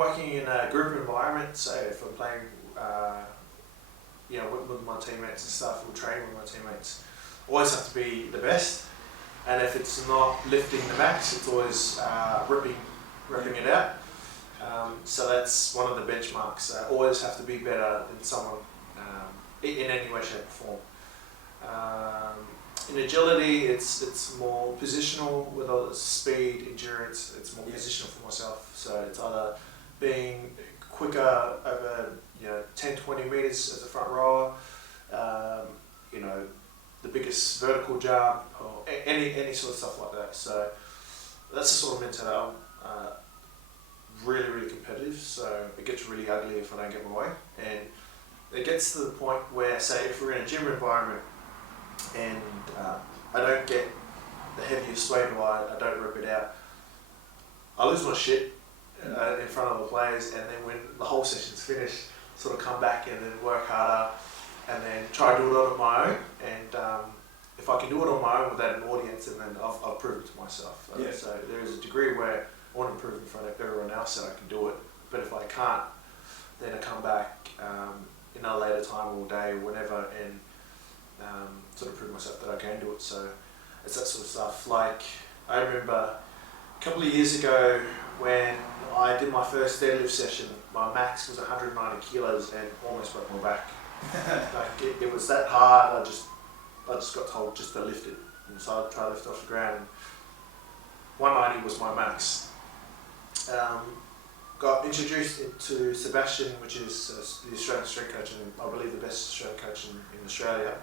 working in a group environment, say if I'm playing with my teammates and stuff, or training with my teammates, always have to be the best. And if it's not lifting the max, it's always ripping it out. So that's one of the benchmarks. Always have to be better than someone in any way, shape or form. In agility, it's more positional with all the speed, endurance. It's more positional for myself. So it's either being quicker over 10-20 meters as a front rower, the biggest vertical jump, or any sort of stuff like that. So that's the sort of mentality. I'm really competitive, so it gets really ugly if I don't get my way. And it gets to the point where, say, if we're in a gym environment and I don't get the heaviest weight, or I don't rip it out, I lose my shit in front of the players, and then when the whole session's finished, sort of come back and then work harder and then try to do it on my own. And if I can do it on my own without an audience, and then I've proven to myself. So there is a degree where I want to prove in front of everyone else that I can do it. But if I can't, then I come back in a later time all day or whenever, and sort of prove myself that I can do it. So it's that sort of stuff. Like, I remember a couple of years ago when I did my first deadlift session, my max was 190 kilos and almost broke my back. Like it was that hard. I just got told just to lift it, and so I tried to lift off the ground. And 190 was my max. Got introduced into Sebastian, which is the Australian strength coach, and I believe the best Australian coach in Australia.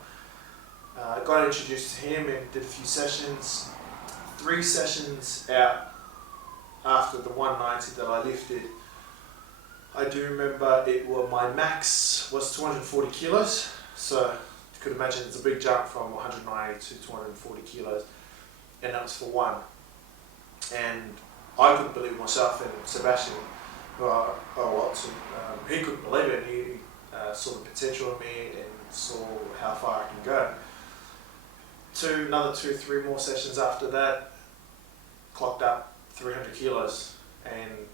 Got introduced to him and did a few sessions. 3 sessions out after the 190 that I lifted, I do remember my max was 240 kilos. So you could imagine it's a big jump from 190 to 240 kilos, and that was for one. And I couldn't believe myself, and Sebastian, he couldn't believe it. He saw the potential in me and saw how far I can go. Another 2-3 more sessions after that, clocked up 300 kilos, and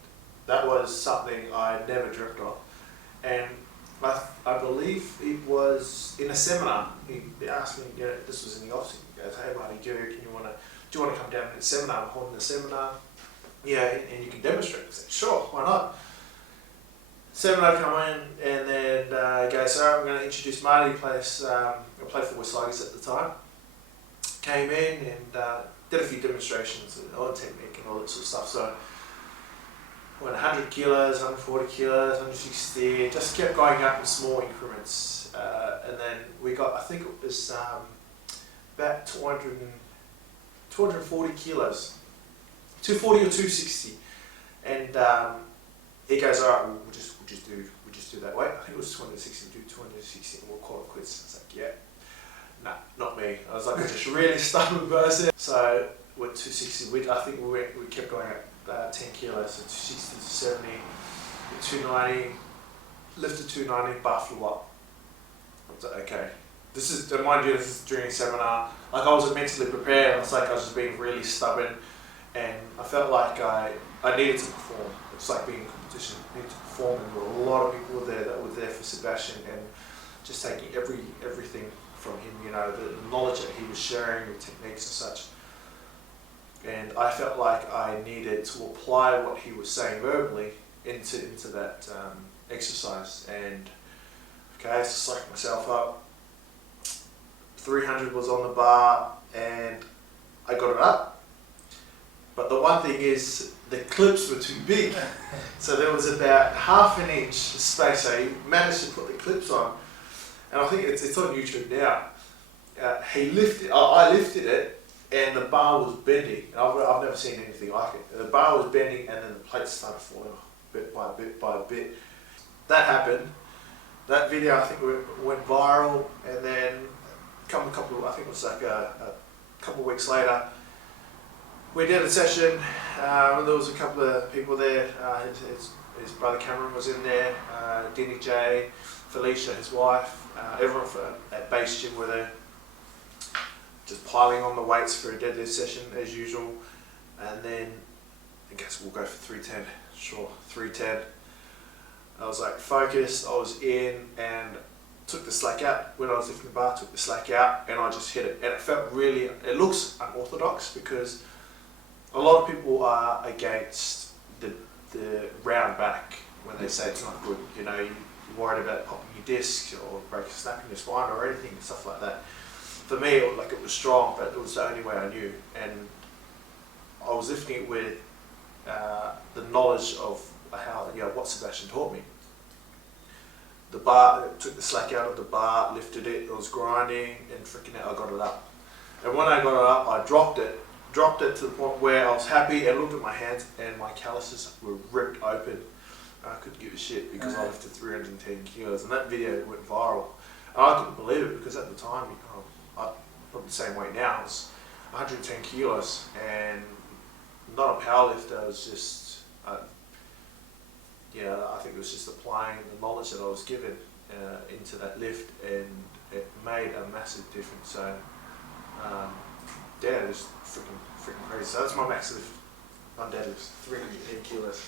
that was something I never dreamt of. And I believe it was in a seminar. He asked me, this was in the office. He goes, "Hey Marty, do you want to come down to the seminar? I'm holding a seminar. Yeah, and you can demonstrate." I said, "Sure, why not?" Seminar come in, and then he goes, "Alright, I'm going to introduce Marty." I played for West Tigers at the time. Came in and did a few demonstrations on technique and all that sort of stuff. So went 100 kilos, 140 kilos, 160, just kept going up in small increments. And then we got, I think it was about 240 kilos, 240 or 260. And he goes, "Alright, we'll just do that weight." I think it was 260, do 260 and we'll call it quits. It's like, yeah. Nah, not me. I was like a just really stubborn person. So with 260, I think we kept going up 10 kilos, so 260 to 70, 290, lifted 290, bar flew up. I was like, okay. Mind you, this is during a seminar. Like, I wasn't mentally prepared. I was just being really stubborn, and I felt like I needed to perform. It's like being in a competition. I needed to perform, and there were a lot of people there that were there for Sebastian, and just taking everything from him, the knowledge that he was sharing, the techniques and such. And I felt like I needed to apply what he was saying verbally into that exercise. And okay, so psyched myself up. 300 was on the bar, and I got it up. But the one thing is, the clips were too big. So there was about ½ an inch space. So he managed to put the clips on. And I think it's on YouTube now. I lifted it, and the bar was bending. And I've never seen anything like it. The bar was bending, and then the plates started falling off bit by bit by bit. That happened. That video, I think, went viral, and then I think it was like a couple of weeks later, we did a session. There was a couple of people there. His brother Cameron was in there. Denny J, Felicia, his wife. Everyone at base gym were there, just piling on the weights for a deadlift session as usual. And then I guess we'll go for 310. Sure, 310. I was like focused, I was in, and took the slack out. When I was lifting the bar, took the slack out, and I just hit it. And it felt really, it looks unorthodox because a lot of people are against the round back when they say it's not good. You know, you're worried about popping your disc or snapping your spine or anything, stuff like that. For me, it was strong, but it was the only way I knew. And I was lifting it with the knowledge of how, what Sebastian taught me. The bar, took the slack out of the bar, lifted it, it was grinding, and freaking out, I got it up. And when I got it up, I dropped it to the point where I was happy and looked at my hands, and my calluses were ripped open. I couldn't give a shit because I lifted 310 kilos, and that video went viral. And I couldn't believe it because at the time, I'm probably the same weight now, it was 110 kilos, and not a power lifter. I was just, I think it was just applying the knowledge that I was given into that lift, and it made a massive difference. So, it was freaking crazy. So that's my max lift on deadlifts, 310 kilos.